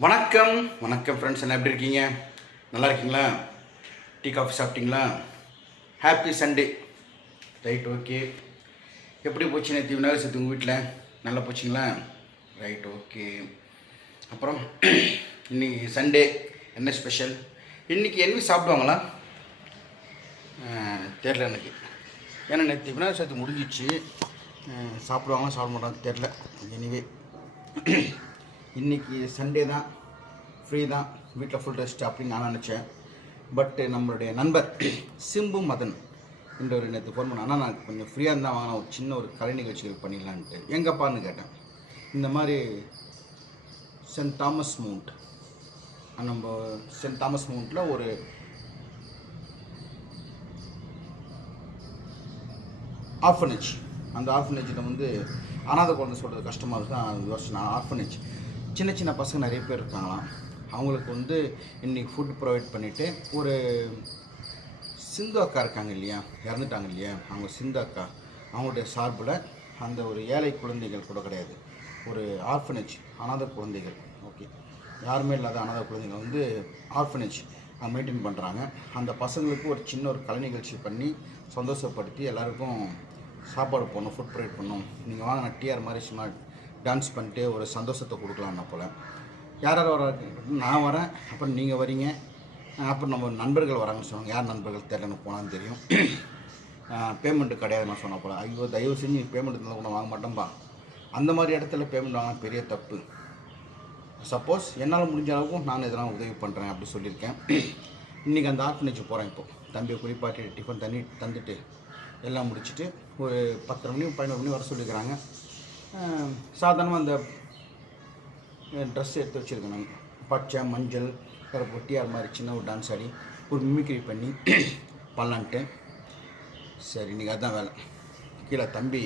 வணக்கம். வணக்கம் ஃப்ரெண்ட்ஸ் என்ன எப்படி இருக்கீங்க? நல்லா இருக்கீங்களா? டீ காஃபி சாப்பிட்டீங்களா? ஹாப்பி சண்டே ரைட் ஓகே எப்படி போச்சு நேற்று விநாயகர் சதுர்த்தி உங்கள் வீட்டில் நல்லா போச்சுங்களா? ரைட் ஓகே அப்புறம் இன்னைக்கு சண்டே என்ன ஸ்பெஷல் இன்றைக்கி என்ன சாப்பிடுவாங்களா? தெரில எனக்கு. ஏன்னா நேற்று விநாயகர் சதுர்த்தி முடிஞ்சிச்சு. அஹ், சாப்பிடுவாங்களா சாப்பிட மாட்டாங்க தெரில எனிவே இன்றைக்கி சண்டே தான் ஃப்ரீ தான் வீட்டில் ஃபுல் ரெஸ்ட் அப்படின்னு நான் நினச்சேன். பட்டு நம்மளுடைய நண்பர் சிம்பு மதன் என்ற ஒரு நேற்று ஃபோன் பண்ண ஆனால் நான் கொஞ்சம் ஃப்ரீயாக இருந்தால் வாங்கினா ஒரு சின்ன ஒரு கலை நிகழ்ச்சிகள் பண்ணிடலான்ட்டு. எங்கப்பான்னு கேட்டேன். இந்த மாதிரி சென்ட் தாமஸ் மவுண்ட் நம்ம சென்ட் தாமஸ் மவுண்ட்டில் ஒரு ஆர்ஃபனேஜ் அந்த ஆர்ஃபனேஜில் வந்து அனாதை குழந்தை சொல்கிறது கஷ்டமாக இருக்குது நான் யோசிச்சேன். ஆர்ஃபனேஜ் சின்ன சின்ன பசங்க நிறைய பேர் இருக்காங்களாம். அவங்களுக்கு வந்து இன்றைக்கி ஃபுட் ப்ரொவைட் பண்ணிவிட்டு ஒரு சிந்து அக்கா இருக்காங்க இல்லையா? இறந்துட்டாங்க இல்லையா? அவங்க சிந்து அக்கா அவங்களுடைய சார்பில் அந்த ஒரு ஏழை குழந்தைகள் கூட கிடையாது. ஒரு ஆர்ஃபனேஜ் அனாத குழந்தைகள். ஓகே யாருமே இல்லாத அனாத குழந்தைகள் வந்து ஆர்ஃபனேஜ் மெயின்டைன் பண்ணுறாங்க அந்த பசங்களுக்கு ஒரு சின்ன ஒரு கலை நிகழ்ச்சி பண்ணி சந்தோஷப்படுத்தி எல்லாருக்கும் சாப்பாடு போடணும் ஃபுட் ப்ரொவைட் பண்ணணும். நீங்கள் வாங்க நான் டிஆர் மாதிரி சும்மா டான்ஸ் பண்ணிட்டு ஒரு சந்தோஷத்தை கொடுக்கலாம்னா போல். யார் யார் வர நான் வரேன். அப்புறம் நீங்கள் வரீங்க. அப்புறம் நம்ம நண்பர்கள் வராங்கன்னு சொன்னாங்க யார் நண்பர்கள் தெரியல எனக்கு போனான்னு தெரியும். பேமெண்ட்டு கிடையாது நான் சொன்ன போல. ஐயோ தயவு செஞ்சு பேமெண்ட் இருந்தால் கூட வாங்க மாட்டேன்பா. அந்த மாதிரி இடத்துல பேமெண்ட் வாங்கினா பெரிய தப்பு. சப்போஸ் என்னால் முடிஞ்ச அளவுக்கும் நான் இதெல்லாம் உதவி பண்ணுறேன் அப்படி சொல்லியிருக்கேன். இன்றைக்கி அந்த ஆர்ஃபனேஜ் போகிறேன் இப்போ. தம்பியை குளிப்பாட்டி டிஃபன் தண்ணி தந்துட்டு எல்லாம் முடிச்சுட்டு ஒரு பத்தரை மணி பதினோரு மணி வர சொல்லியிருக்கிறாங்க. சாதாரணமாக அந்த ட்ரெஸ் எடுத்து வச்சுருக்கேன் நான் பச்சை மஞ்சள் கருப்பு டிஆர் மாதிரி சின்ன ஒரு டான்ஸ் ஆடி ஒரு மிமிக்ரி பண்ணி பண்ணலான்ட்டு சரி இன்றைக்கி அதுதான் வேலை. கீழே தம்பி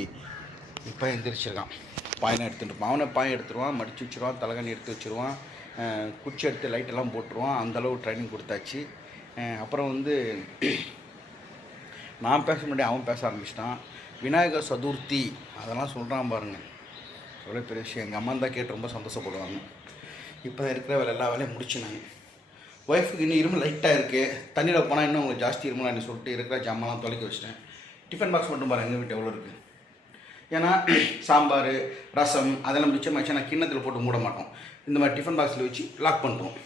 இப்போ எந்திரிச்சிருக்கான். பாயெல்லாம் எடுத்துட்டு இருப்பான் அவனை பாயம் எடுத்துருவான் மடித்து வச்சுருவான் தலைகணி எடுத்து வச்சுருவான் குச்சி எடுத்து லைட்டெல்லாம் போட்டுருவான் அந்தளவு ட்ரைனிங் கொடுத்தாச்சு. அப்புறம் வந்து நான் பேச முன்னாடி அவன் பேச ஆரம்பிச்சிட்டான். விநாயகர் சதுர்த்தி அதெல்லாம் சொல்கிறான் பாருங்கள் எவ்வளோ பெரிய விஷயம். எங்கள் அம்மா தான் கேட்டு ரொம்ப சந்தோஷப்படுவாங்க. இப்போ தான் இருக்கிற வேலை எல்லா வேலையும் முடிச்சினாங்க. ஒய்ஃபுக்கு இன்னும் இருமல் லைட்டாக இருக்குது தண்ணியில் போனால் இன்னும் உங்களுக்கு ஜாஸ்தி இருமலான்னு சொல்லிட்டு இருக்கிற ஜாமான்லாம் தொலைக்க வச்சிட்டேன். டிஃபன் பாக்ஸ் மட்டும் பாருங்க எங்கள் வீட்டு எவ்வளோ இருக்குது ஏன்னா சாம்பார் ரசம் அதெல்லாம் மிச்சமாச்சு நான் கிண்ணத்தில் போட்டு மூட மாட்டோம். இந்த மாதிரி டிஃபன் பாக்ஸில் வச்சு லாக் பண்ணிட்டோம்.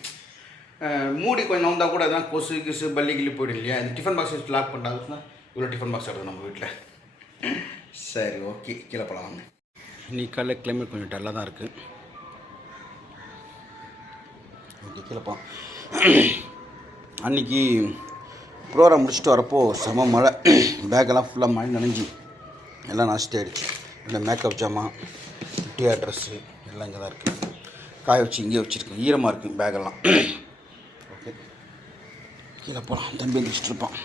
மூடி கொஞ்சம் வந்தால் கூட அதெல்லாம் கொசு கிசு பள்ளி கிள்ளி போயிடும் இல்லையா? இந்த டிஃபன் பாக்ஸ் வச்சு லாக் பண்ணிட்டாங்கன்னா இவ்வளோ டிஃபன் பாக்ஸ் எடுக்கும் நம்ம வீட்டில். சரி ஓகே. கீழே போகலாம் வாங்க. இன்னைக்கு காலைல கிளைமேட் கொஞ்சம் டல்லாக தான் இருக்குது ஓகே கீழே அன்றைக்கி ப்ரோக்ராம் முடிச்சுட்டு வரப்போ செம மழை. பேக்கெல்லாம் ஃபுல்லாக மழை நனைஞ்சி. எல்லாம் நஷ்டம் இல்லை மேக்கப் ஜாமான் குட்டியா ட்ரெஸ்ஸு எல்லாம் இங்கே தான் இருக்குது காய வச்சு இங்கே வச்சுருக்கேன். ஈரமாக இருக்குது பேக்கெல்லாம் ஓகே. கீழே போகலாம் தம்பி எந்திரிச்சிட்டு இருப்பான்.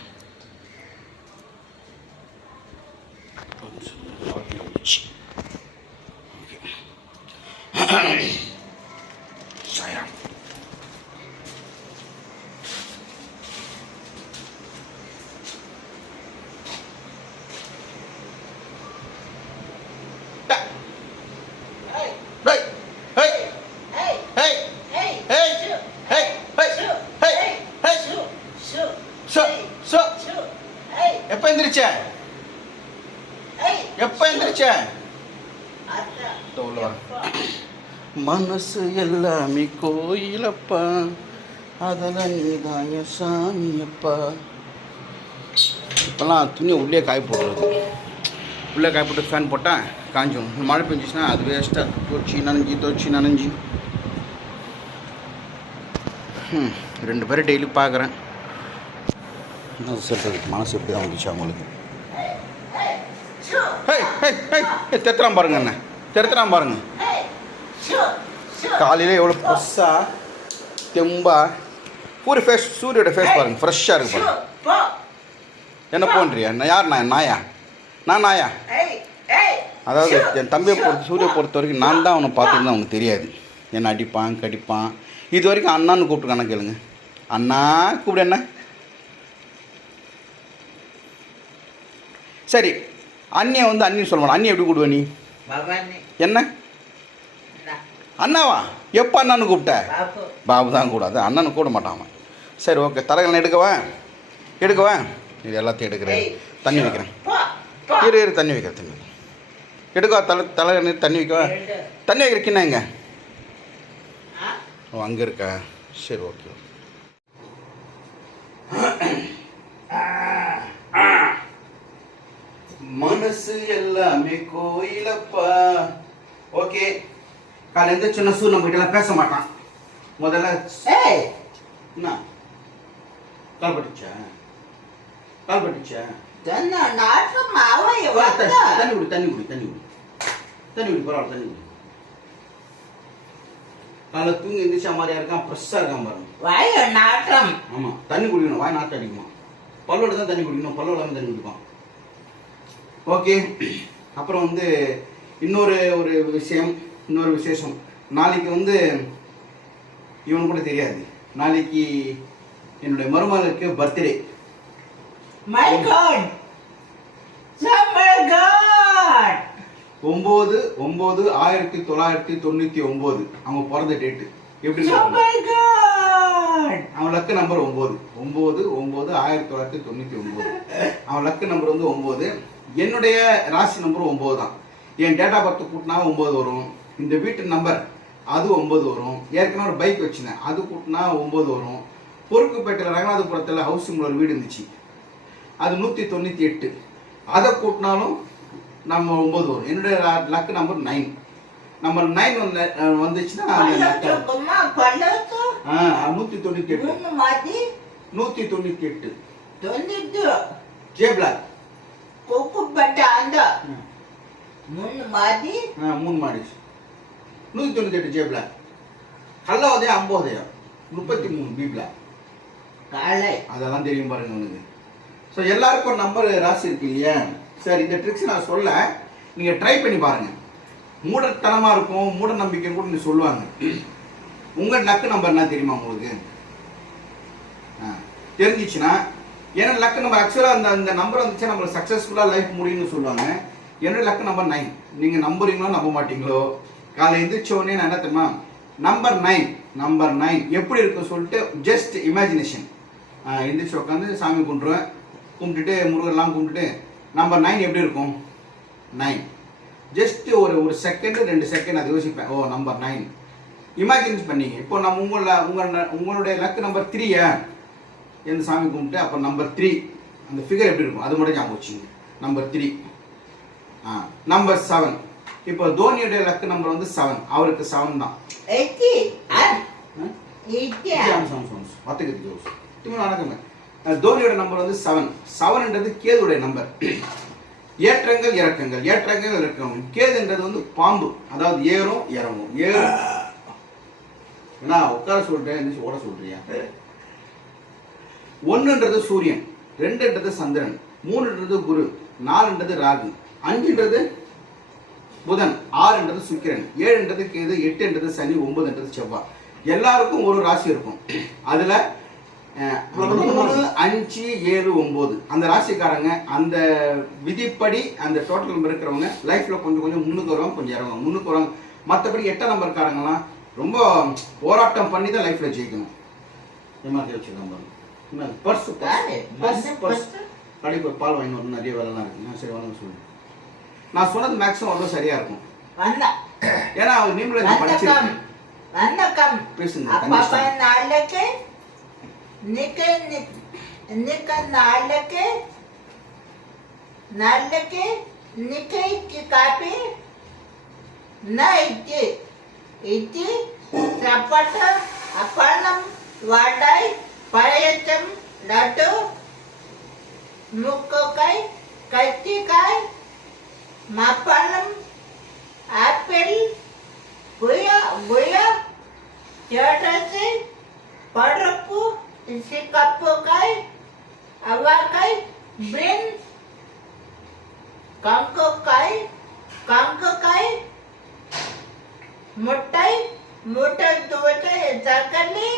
மனசு எல்லாமே கோயிலப்பா. அதெல்லாம் நீதாய சாமியப்பா. இப்போல்லாம் துணியை உள்ளே காய போடுறது. உள்ளே காய போட்டு ஃபேன் போட்டால் காஞ்சிடும் மழை பெஞ்சிச்சுன்னா அது வேஸ்ட்டாக தோச்சி நனைஞ்சி தோச்சி நனைஞ்சி. ம், ரெண்டு பேரும் டெய்லி பார்க்குறேன் என்ன சொல்கிறது மனசு எப்படி தான் வந்துச்சு அவங்களுக்கு. ஹே ஹே ஹே தெத்துறான் பாருங்க என்ன தெத்துறான் பாருங்கள் காலையில் எவ்வளோ ஃப்ரெஷ்ஷாக தெம்பா ஒரு ஃபேஸ் சூரியோட ஃபேஸ் பாருங்க ஃப்ரெஷ்ஷாக இருக்கு பாருங்க என்ன போன்றியா நான் யார் நான் நாயா நான் நாயா அதாவது என் தம்பியை பொறுத்த சூரிய பொறுத்த வரைக்கும் நான் தான் அவனை பார்த்துருந்தேன் அவனுக்கு தெரியாது என்னை அடிப்பான் கடிப்பான் இது வரைக்கும் அண்ணான்னு கூப்பிட்டுருக்கான கேளுங்க அண்ணா கூப்பிடு என்ன சரி அண்ணியை வந்து அண்ணின்னு சொல்ல மாட்டேன் அண்ணி எப்படி கூப்பிடுவ நீ என்ன அண்ணாவா? எப்போ அண்ணனு கூப்பிட்ட? பாபு. தான் கூடாது. அண்ணனு கூட மாட்டான் சரி ஓகே. தலைகளை எடுக்கவா எடுக்கவா இது எல்லாத்தையும் எடுக்கிறேன். தண்ணி வைக்கிறேன். போ போ. இரு இரு. தண்ணி வைக்கிறேன் தண்ணி எடுக்கவா? தலை தலை தண்ணி வைக்கவா. தண்ணி வைக்கிற கிண்ணம் எங்க? ஆ? ஓ அங்கே இருக்கா? சரி ஓகே. மனசு எல்லாமே கோயிலப்பா. ஓகே. காலையில் எந்த சின்ன சூர் நம்ம கிட்டலாம் பேச மாட்டான். முதல்ல ஏய் என்ன? கால் பட்டுச்சா? கால் பட்டுச்சா? தண்ணி குடி தண்ணி குடி தண்ணி குடி. தண்ணி குடி பரவாயில்ல தண்ணி குடி. தூங்கி எந்திரிச்சா மாதிரியா இருக்கான் ஃப்ரெஷ்ஷாக இருக்கான் பாருங்க. வாய நாட்டம் ஆமாம் தண்ணி குடிக்கணும் வாய் நாட்டு அடிக்குமா பல்லோட தான் தண்ணி குடிக்கணும் பல்லோட தான் தண்ணி குடிப்பான். ஓகே அப்புறம் வந்து இன்னொரு ஒரு விஷயம். இன்னொரு விசேஷம். நாளைக்கு வந்து இவன் கூட தெரியாது. நாளைக்கு என்னுடைய மருமகளுக்கு பர்த்டே மை காட் ஒம்பது ஒம்பது ஆயிரத்தி தொள்ளாயிரத்தி தொண்ணூற்றி ஒம்பது. அவங்க பிறந்த டேட்டு எப்படி அவன் லக்கு நம்பர் ஒம்பது. ஒம்பது ஒம்பது ஆயிரத்தி தொள்ளாயிரத்தி தொண்ணூற்றி ஒம்பது. அவன் லக்கு நம்பர் வந்து ஒம்பது. என்னுடைய ராசி நம்பர் ஒம்பது தான் என் டேட்டா பர்த் கூட்டினா ஒம்பது வரும். இந்த வீட்டு நம்பர் அது ஒம்பது வரும். ஏற்கனவே ஒரு பைக் வச்சிருந்தேன். அது கூட்டினா ஒம்பது வரும். பொறுக்குப்பேட்டையில் ரங்கநாதபுரத்தில் ஹவுசிங் ஒரு வீடு இருந்துச்சு. அது நூற்றி தொண்ணூற்றி எட்டு. அதை கூட்டினாலும் நம்ம ஒம்பது வரும். என்னுடைய luck number nine number nine வந்துச்சுன்னா நூற்றி தொண்ணூற்றி எட்டு. நூற்றி தொண்ணூற்றி எட்டு. தொண்ணூத்து ஜே பிளாக் கொக்குப்பட்ட அந்த மூணு ஆ மூணு மாடி நூற்றி தொண்ணூற்றி எட்டு ஜே பிளாக் கல்லாவதயம் அம்போதயம் முப்பத்தி மூணு பி பிளாக் காலை. அதெல்லாம் தெரியும் பாருங்க உனக்கு ஸோ எல்லாருக்கும் நம்பர் ராசி இருக்கு இல்லையா? சரி இந்த ட்ரிக்ஸ் நான் சொல்ல. நீங்கள் ட்ரை பண்ணி பாருங்க. மூடத்தனமாக இருக்கும் மூட நம்பிக்கைன்னு கூட நீ சொல்லுவாங்க. உங்கள் லக்கு நம்பர் என்ன தெரியுமா உங்களுக்கு? தெரிஞ்சிச்சுன்னா ஏன்னா லக்கு நம்பர் ஆக்சுவலாக அந்த அந்த நம்பர் வந்துச்சுன்னா நம்மளுக்கு சக்ஸஸ்ஃபுல்லாக லைஃப் முடியும்னு சொல்லுவாங்க. என்னோட லக்கு நம்பர் நைன் நீங்கள் நம்புறீங்களோ நம்ப மாட்டீங்களோ காலை எந்திரிச்ச உடனே நான் என்ன தெரியுமா? நம்பர் நைன் நம்பர் நைன் எப்படி இருக்கும் சொல்லிட்டு ஜஸ்ட் இமேஜினேஷன் எந்திரிச்சு உட்காந்து சாமி கும்பிட்ருவேன் கும்பிட்டுட்டு முருகர்லாம் கும்பிட்டுட்டு நம்பர் நைன் எப்படி இருக்கும்? நைன் ஜஸ்ட் ஒரு ஒரு செகண்டு ரெண்டு செகண்ட் அதை யோசிப்பேன். ஓ நம்பர் நைன் இமேஜின் பண்ணிங்க. இப்போ நம்ம உங்கள உங்கள் உங்களுடைய லக்கு நம்பர் த்ரீயா எந்த சாமி கும்பிட்டு அப்போ நம்பர் த்ரீ அந்த ஃபிகர் எப்படி இருக்கும்? அது மட்டும் ஞாபகம் வச்சுங்க நம்பர் த்ரீ ஆ நம்பர் செவன் இப்போ தோனியுடைய லக்கு நம்பர் வந்து செவன் அவருக்கு செவன் தான். நடக்குங்க. தோனியோட நம்பர் வந்து செவன் செவன்ன்றது கேதுடைய நம்பர் ஏற்றங்கள் இறக்கங்கள். ஏற்றங்கள் இறக்கங்கள் கேதுன்றது வந்து பாம்பு. அதாவது ஏறும் இறங்கும். ஏறும் என்ன உட்கார சொல்றேன் ஓட சொல்றியா? ஒன்றுன்றது சூரியன். ரெண்டுன்றது சந்திரன். மூணுன்றது குரு. நாலுன்றது ராகு. அஞ்சுன்றது புதன் ஆறுன்றது சுக்கிரன் ஏழுன்றது கேது எட்டுன்றது சனி ஒன்பதுன்றது செவ்வாய். எல்லாருக்கும் ஒரு ராசி இருக்கும். அதுல மூணு அஞ்சு ஏழு ஒன்பது. அந்த ராசிக்காரங்க அந்த விதிப்படி அந்த டோட்டல் நம்பர் இருக்கிறவங்க லைஃப்ல கொஞ்சம் கொஞ்சம் முன்னுக்கு வருவாங்க கொஞ்சம் இறங்குவாங்க. முன்னுக்கு வருவாங்க. மற்றபடி எட்டாம் நம்பர்காரங்கலாம் ரொம்ப போராட்டம் பண்ணி தான் லைஃப்ல ஜெயிக்கணும். ஏமாத்தி வச்சிருக்காங்க பர்ஸ்? Purse purse? கடைக்கு பால் வாங்கி வரணும் நிறைய வேலைலாம் இருக்கு. நான் சரி வாங்க சொல்லுங்க. நான் சொன்னது மேக்ஸிமம் அவ்வளோ சரியா இருக்கும் வந்த ஏன்னா அவர் நீங்களே நான் வந்தக்கம் படிச்சிருக்கேன் வந்தக்கம் பேசுங்க அப்பப்ப கண்டிப்பா நாளைக்கு நிக்க நிக்க நாளைக்கு நாளைக்கு நிக்கைக்கு காப்பி நைட்டு இட்லி சப்பாட்டு அப்பளம் வடை பாயசம் லட்டு முக்கக்காய் கத்திக்காய் மாப்பழம் ஆப்பிள் குயா குயா கேட்டது பருப்பு சிக்கப்புக்காய் அவக்காய் பீன்ஸ் கங்கக்காய் கங்கக்காய் முட்டை முட்டை தோட்டை தக்காளி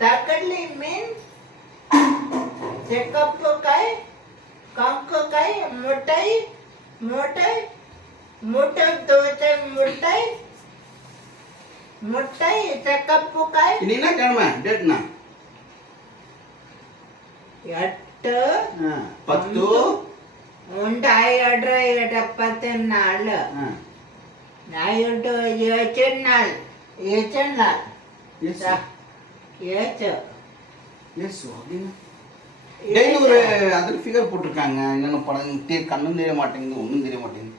Tackling means checkup ko kai, kam ko kai, mutai, mutai, mutak doche mutai, mutai checkup ko kai. Ini na karma, dead na. எட்டு பத்து உண்டாயிரம் இடப்பத்து நாலு நாயுடு ஏச்சன் நாள் ஏச்சன் நாள் ஏச்சு. எஸ் அப்படின்னு டெய்லி ஒரு அதில் ஃபிகர் போட்டிருக்காங்க. என்னென்ன படம்? தே கண்ணும் தெரிய மாட்டேங்குது ஒன்றும் தெரிய மாட்டேங்குது.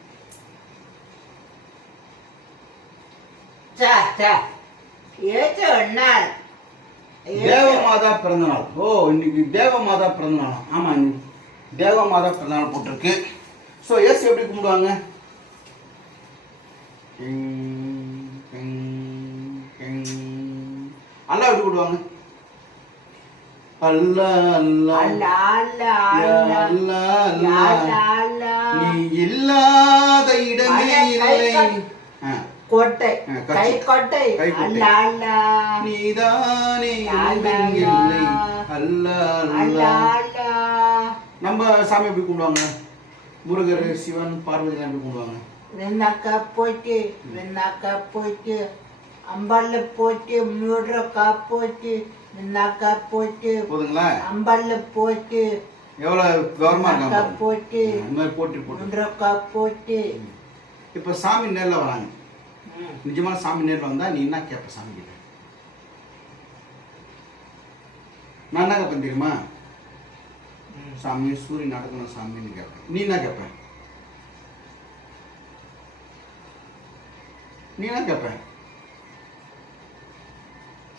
சா சா. ஏச்சு எண்ணால் தேவ மாதா பிறந்த நாள் ஓ இன்னைக்கு தேவ மாதா பிறந்த நாள் ஆமாம் இன்னைக்கு தேவ மாதா பிறந்த நாள் போட்டிருக்கு. ஸோ எஸ் எப்படி கும்பிடுவாங்க? எப்படி கும்பிடுவாங்க அல்லா அல்லா. அல்லா அல்லா நீ இல்லாத இடமே இல்லை. கோட்டை. கை கோட்டை. கை கோட்டை. அல்லா அல்லா. நீதானே அல்லா, எங்கும் இல்லை. அல்லா அல்லா. அல்லா அல்லா. நம்ம சாமி எப்படி கும்பிடுவாங்க? முருகர் சிவன் பார்வதி எப்படி கும்பிடுவாங்க? விண்ணாக்கா போச்சு அம்பாள்ல போச்சு மூடுறக்கா போச்சு விண்ணாக்கா போச்சு போதுங்களா? அம்பாள்ல போச்சு எவ்வளவு விண்ணாக்கா இருக்காங்க. போச்சு இந்த மாதிரி போட்டு போட்டு. மூடுறக்கா போச்சு இப்ப சாமி நேர்ல வராங்க. நிஜமான சாமி நேர்ல வந்தா நீ என்ன கேட்ப சாமி கிட்ட? நான் என்ன கேட்பேன் தெரியுமா. சாமி சூரியன் நடக்கணும் சாமின்னு கேட்பேன் நீ என்ன கேட்ப நீ என்ன கேட்ப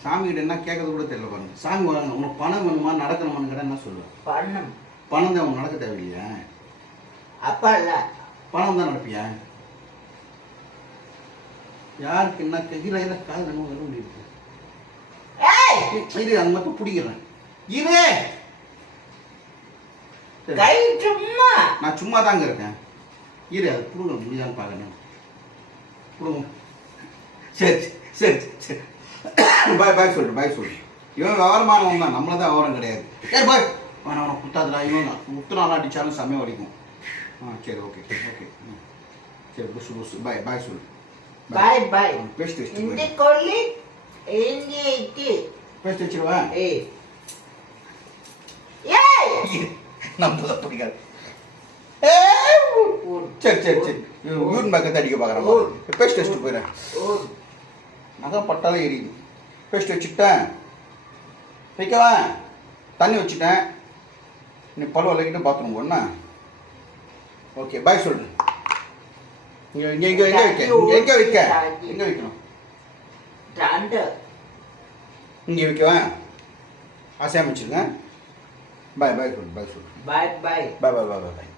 சாமி கிட்ட என்ன கேட்கறது கூட தெரியல பாருங்க. சாமி வராங்க உனக்கு பணம் வேணுமா நடக்கணுமான்னு கேட்டா என்ன சொல்லுவேன் பணம். பணம் தான் உனக்கு நடக்க தேவையில்லையா. அப்பா இல்ல. பணம் தான் நடப்பியா? யாருக்கு என்ன இல்லை காது நம்ம வர முடியுது இரு அந்த மட்டும் பிடிக்கிறேன். இரு. கை சும்மா. நான் சும்மா தாங்க இருக்கேன். இரு அது பிடுங்க முடியான்னு பார்க்கணும். பிடுங்க. சரி சரி சரி. பாய் பாய் சொல்லு பாய் சொல்லு. இவன் விவரமானவன் தான் நம்மள தான் விவரம் கிடையாது. ஏய் பாய். அவனை அவனை குத்தாதுடா. இவன் முத்துனாலும் அடித்தாலும் செம்மையாக வடிக்கும் ஆ சரி ஓகே ஓகே. சரி புஷு புஷு பாய் பாய் சொல்லு. பாய் பாய். பேஸ்ட் வச்சுட்டு இந்த. கொல்லி பேஸ்ட் வச்சிருவேன் ஏய் ஏய் நம்மள பிடிக்காது. சரி சரி சரி. யூன் பக்கத்தை அடிக்க பார்க்குறேன். பேஸ்ட் வச்சுட்டு போயிடுறேன் ஓ நகை பட்டாலே எரியுது. பேஸ்ட் வச்சுட்டேன் வைக்கவா? தண்ணி வச்சுட்டேன் நீ பல் விளக்கிட்டு பாத்ரூம் போனா. ஓகே பாய் சொல்லு. இங்கே இங்கே இங்கே எங்கே வைக்க. இங்கே எங்கே வைக்க. எங்கே வைக்கணும். இங்கே வைக்கவா? ஆசையாக வச்சுருங்க பாய் பாய் சொல்லு பாய் சொல்லு. பாய் பாய் பாய் பாய் பாய் பாய்